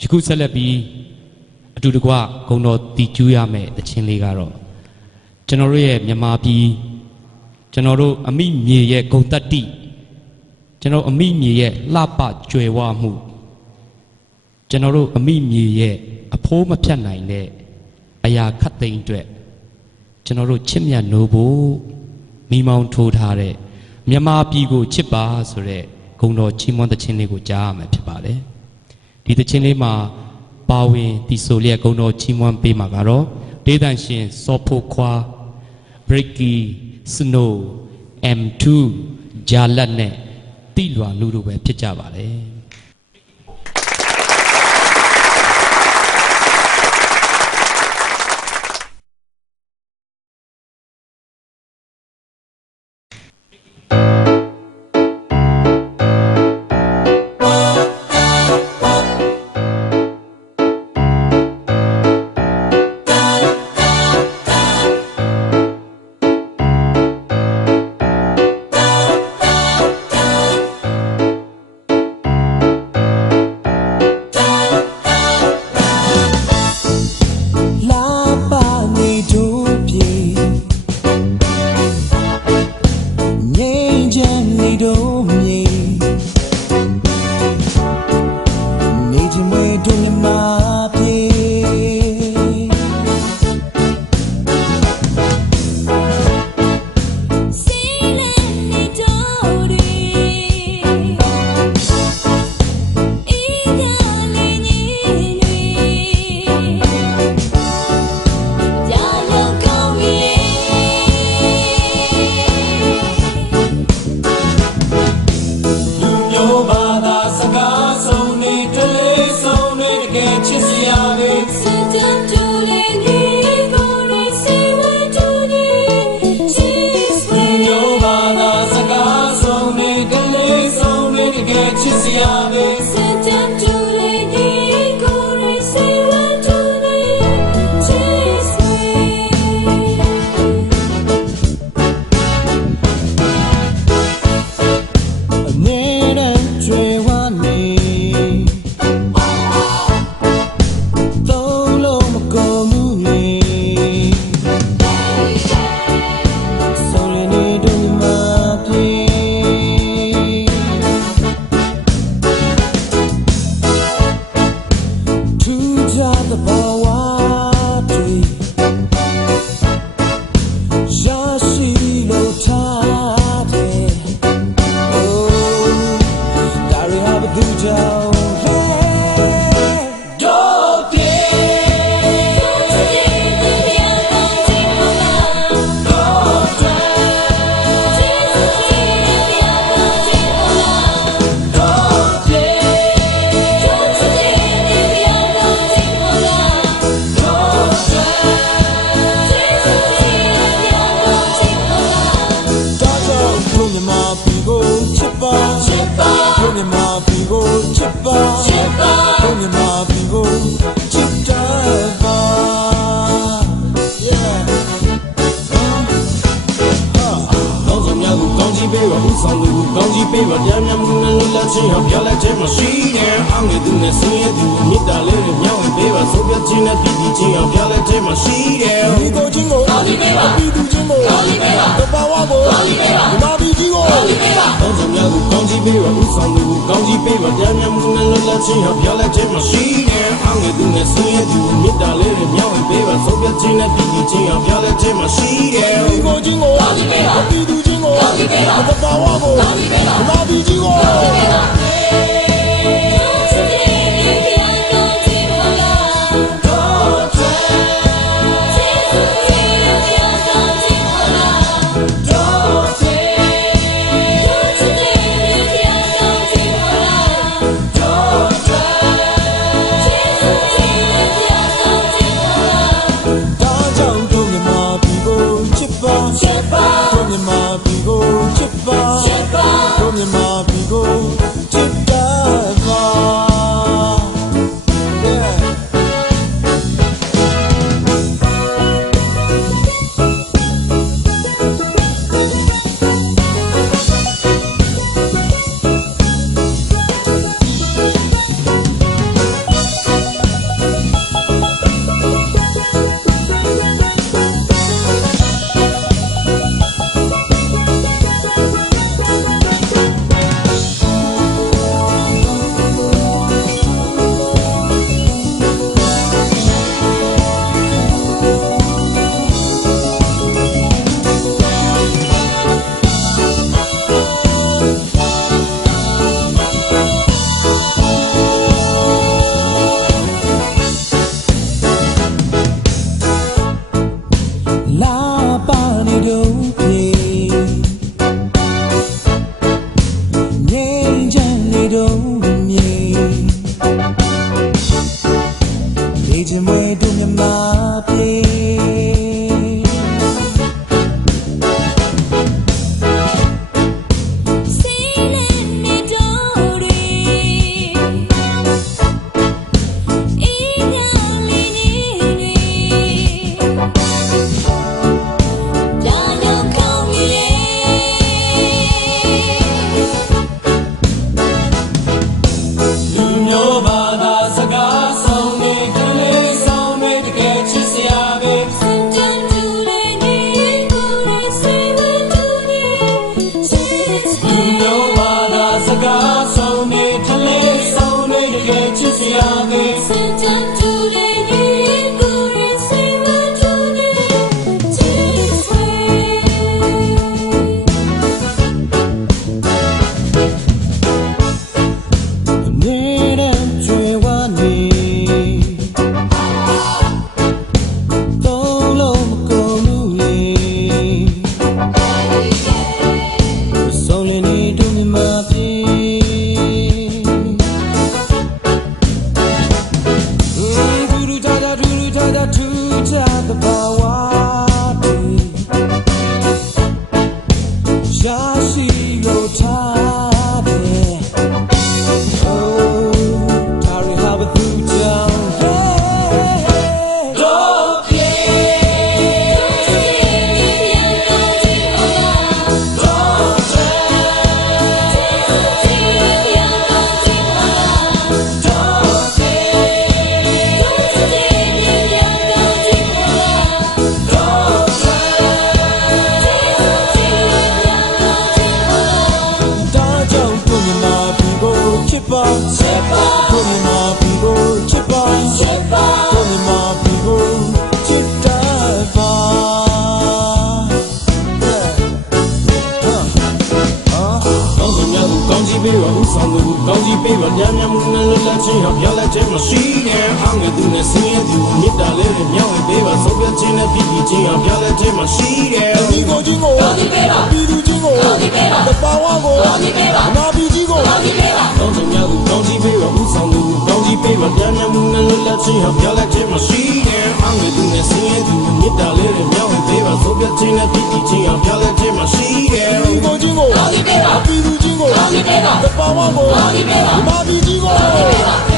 ယခုဆက်လက်ပြီးအတူတကွဂုံတော်တီကျူးရမယ်တခြင်းလေးကတော့ကျွန်တော်တို့ရဲ့မြန်မာပြည်ကျွန်တော်တို့အမိမြေရဲ့ဂုံတက်တိကျွန်တော်အမိမြေရဲ့လှပကြွယ်ဝမှုကျွန်တော်တို့အမိမြေရဲ့အဖိုးမဖြတ်နိုင်တဲ့အရာခတ်သိမ်းအတွက်ကျွန်တော်တို့ချစ်မြတ်နိုးဖို့မိမောင်းထိုးထားတဲ့မြန်မာပြည်ကိုချစ်ပါဆိုတဲ့ဂုံတော်ချီးမွမ်းသခြင်းလေးကိုကြားရမှာဖြစ်ပါတယ် ဒီသခြင်းလေးမှာပါဝင်တီဆိုလျက်ဂုံတော်ချီးမွမ်းပေးမှာကတော့ဒေသန်ရှင်စောဖို့ခွာ breaky snow m2 ဂျာလက်နဲ့တိလွာလူတို့ပဲဖြစ်ကြပါတယ်လာ နေ ဆုံးနေတက ကိုချစ်ပါချစ်ပါဘုံမြမပြီကိုချစ်ပါချစ်ပါဘုံမြမပြီကိုချစ်တယ်ပါ yeah ကောင်းစများကိုကောင်းချီးပေးပါဦးဆောင်သူ ကိုကောင်းချီးပေးပါပြန်ပြန်မှုနဲ့လွတ်လပ်ခြင်းဟောပြောလိုက်ခြင်းမရှိတယ်အောင်နေသူနဲ့ဆင်းရဲသူကိုမေတ္တာလေးနဲ့မျှဝေပေးပါဆိုပြခြင်းနဲ့ပြည်တည်ခြင်းဟောပြောလိုက်ခြင်းမရှိတယ်ဒီကိုချင်းကိုကောင်းပြီပေးပါပြည်သူချင်းကိုကောင်းပြီပေးပါတဘာဝကိုကောင်းပြီပေးပါဒီမာပြည်ကြီးကိုကောင်းပြီပေးပါကောင်းစများကိုကောင်းချီးပေးပါဦးဆောင်သူကိုကောင်းချီးပေးပါပြန်ပြန်မှုနဲ့လွတ်လပ်ခြင်းဟောပြောလိုက်ခြင်းမရှိတယ်အောင်နေသူနဲ့ဆင်းရဲသူကိုမေတ္တာလေးနဲ့မျှဝေပေးပါဆိုပြခြင်းနဲ့ပြည်တည်ခြင်းဟောပြောလိုက်ခြင်းမရှိတယ်ဒီကိုချင်းကိုကောင်းပြီပေးပါပြည်သူချင်းကိုကောင်းပြီပေးပါတဘာဝကိုကောင်းပြီပေး don't ရှာ So လွတ်လပ်ခြင်းဟာပြောလိုက်ခြင်းမရှိနဲ့အောင်ငယ်သူနဲ့ဆင်းရဲသူကိုမေတ္တာလေးနဲ့မြောက်ဝဲပေးပါဆုံးဖြတ်ခြင်းနဲ့ပြည်ပြည်ချင်းဟာပြောလိုက်ခြင်းမရှိတဲ့ဒီကိုကြီးကိုကောင်းကြီးပေးပါပြည်သူကြီးကိုကောင်းကြီးပေးပါတပါဝါကိုကောင်းကြီးပေးပါနာပြည်ကြီးကိုကောင်းကြီးပေးပါကောင်းစင်များကိုကောင်းကြီးပေးပါဦးဆောင်သူကိုကောင်းကြီးပေးပါညံ့ညံ့မှုနဲ့လွတ်လပ်ခြင်းဟာပြောလိုက်ခြင်းမရှိတဲ့အောင်ငယ်သူနဲ့ဆင်းရဲသူကိုမေတ္တာလေးနဲ့မြောက်ဝဲပေးပါဆုံးဖြတ်ခြင်းနဲ့ပြည်ပြည်ချင်းဟာပြောလိုက်ခြင်းမ ပေးပါပြည်သူကြီးကိုကောင်းကြီးပေးပါတပါဝါကိုကောင်းကြီးပေးပါနာပြည်ကြီးကိုကောင်းကြီးပေးပါ